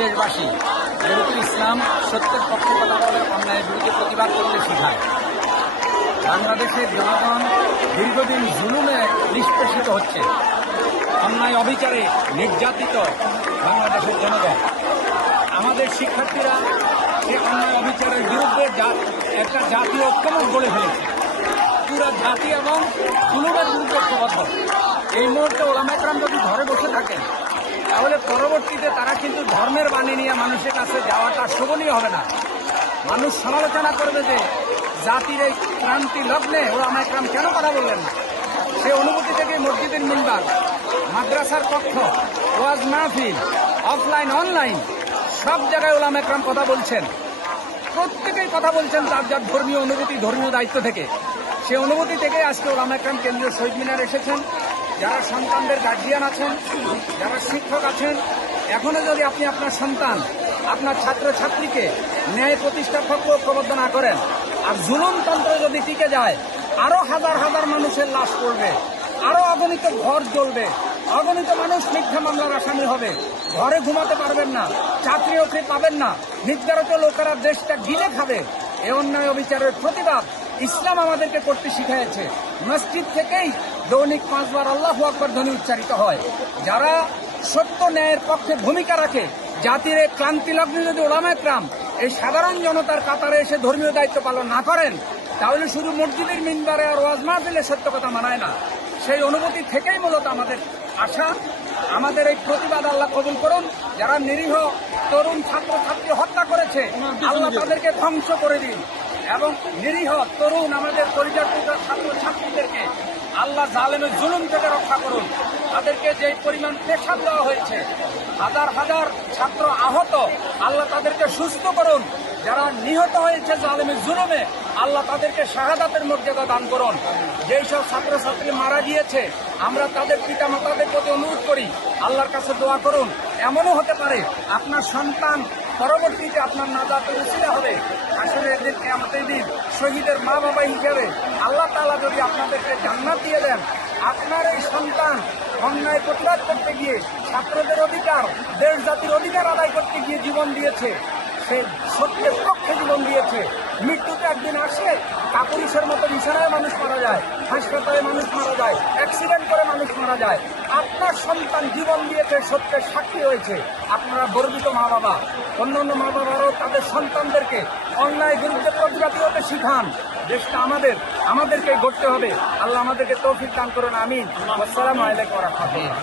দেশবাসী, যেহেতু ইসলাম সত্যের পক্ষে কথা বলে অন্যায়ের বিরুদ্ধে প্রতিবাদ করতে শেখায় বাংলাদেশের জনগণ দীর্ঘদিন জুলুমে নিষ্পেষিত হচ্ছে। অন্যায় অবিচারে নির্যাতিত বাংলাদেশের জনগণ। আমাদের শিক্ষার্থীরা এই অন্যায় অবিচারের বিরুদ্ধে একটা জাতীয় ঐক্যমত গড়ে ফেলেছে। পুরা জাতি এবং জুলুমের বিরুদ্ধে ঐক্যবদ্ধ এই মুহূর্তে ওলামাইকরাম যদি ঘরে বসে থাকেন তাহলে পরবর্তীতে তারা কিন্তু ধর্মের বাণী নিয়ে মানুষের কাছে যাওয়াটা শোভনীয় হবে না। মানুষ সমালোচনা করবে যে জাতির এই ক্রান্তি লগ্নে ওলামাইকরাম কেন কথা বললেন না? সেই অনুভূতি থেকে মসজিদের মিনবার মাদ্রাসার কক্ষ, ওয়াজ মাহফিল, অফলাইন, অনলাইন, সব জায়গায় ওলাম একরাম কথা বলছেন। প্রত্যেকেই কথা বলছেন তার যার ধর্মীয় অনুভূতি, ধর্মীয় দায়িত্ব থেকে। সে অনুভূতি থেকে আজকে ওলাম একরাম কেন্দ্রীয় শহীদ মিনার এসেছেন। যারা সন্তানদের গার্জিয়ান আছেন, যারা শিক্ষক আছেন, এখনও যদি আপনি আপনার সন্তান আপনার ছাত্র ছাত্রীকে ন্যায় প্রতিষ্ঠার পক্ষে ঐক্যবদ্ধ না করেন, আর জুলুমতন্ত্র যদি টিকে যায়, আরও হাজার হাজার মানুষের লাশ পড়বে, আরও অগণিত ঘর জ্বলবে, অগণিত মানুষ মিথ্যা মামলার আসামি হবে, ঘরে ঘুমাতে পারবেন না চাকরি ওকরি পাবেন না, নির্ধারিত লোকেরা দেশটা গিলে খাবে, এ অন্যায় অবিচারের প্রতিবাদ ইসলাম আমাদেরকে করতে শিখিয়েছে মসজিদ থেকেই দৈনিক পাঁচবার আল্লাহ আকবর ধ্বনি উচ্চারিত হয়। যারা সত্য ন্যায়ের পক্ষে ভূমিকা রাখে জাতির এই ক্লান্তি লগ্নে যদি ওলামায়াম এই সাধারণ জনতার কাতারে এসে ধর্মীয় দায়িত্ব পালন না করেন তাহলে শুধু মসজিদের মিনবারে আর ওয়াজ মাহফিলে সত্য কথা মানায় না। সেই অনুভূতি থেকেই মূলত আমাদের আশা আমাদের এই প্রতিবাদ আল্লাহ কবুল করুন। যারা নিরীহ তরুণ ছাত্র ছাত্রী হত্যা করেছে আল্লাহ তাদেরকে ধ্বংস করে দিন। এবং নিরীহ তরুণ আমাদের পরিচালিত ছাত্র ছাত্রীদেরকে আল্লাহ জালেমের জুলুম থেকে রক্ষা করুন। তাদেরকে যে পরিমাণ প্রেশার দেওয়া হয়েছে, হাজার হাজার ছাত্র আহত, আল্লাহ তাদেরকে সুস্থ করুন। যারা নিহত হয়েছে জালেমের জুলুমে, আল্লাহ তাদেরকে শাহাদাতের মর্যাদা দান করুন। যেই সব ছাত্রছাত্রী মারা গিয়েছে, আমরা তাদের পিতা মাতাদের প্রতি অনুরোধ করি, আল্লাহর কাছে দোয়া করুন। এমনও হতে পারে, আপনার সন্তান পরবর্তীতে আপনার নাজাতের উচিলা হবে। আসলে এদের আমাদের দিন শহীদের মা বাবা হিসাবে আল্লাহ তালা যদি আপনাদেরকে জান্নাত দিয়ে দেন, আপনার এই সন্তান অন্যায় প্রতিবাদ করতে গিয়ে, ছাত্রদের অধিকার, দেশ জাতির অধিকার আদায় করতে গিয়ে জীবন দিয়েছে, সে সত্যের পক্ষে জীবন দিয়েছে। মৃত্যুতে একদিন আসে কাপুরুষের মতো বিছানায় মানুষ মারা যায়, হাসপাতালে মানুষ মারা যায়, অ্যাক্সিডেন্ট করে মানুষ মারা যায়। আপনার সন্তান জীবন দিয়েছে, সত্যের সাক্ষী হয়েছে। আপনারা গর্বিত মা বাবা অন্য অন্য মা বাবারাও তাদের সন্তানদেরকে অন্যায় বিরুদ্ধে প্রতিবাদী হতে শিখান। দেশটা আমাদের আমাদেরকে গড়তে হবে। আল্লাহ আমাদেরকে তৌফিক দান করুন, আমিন। আসসালামু আলাইকুম রহমতুল্লাহ।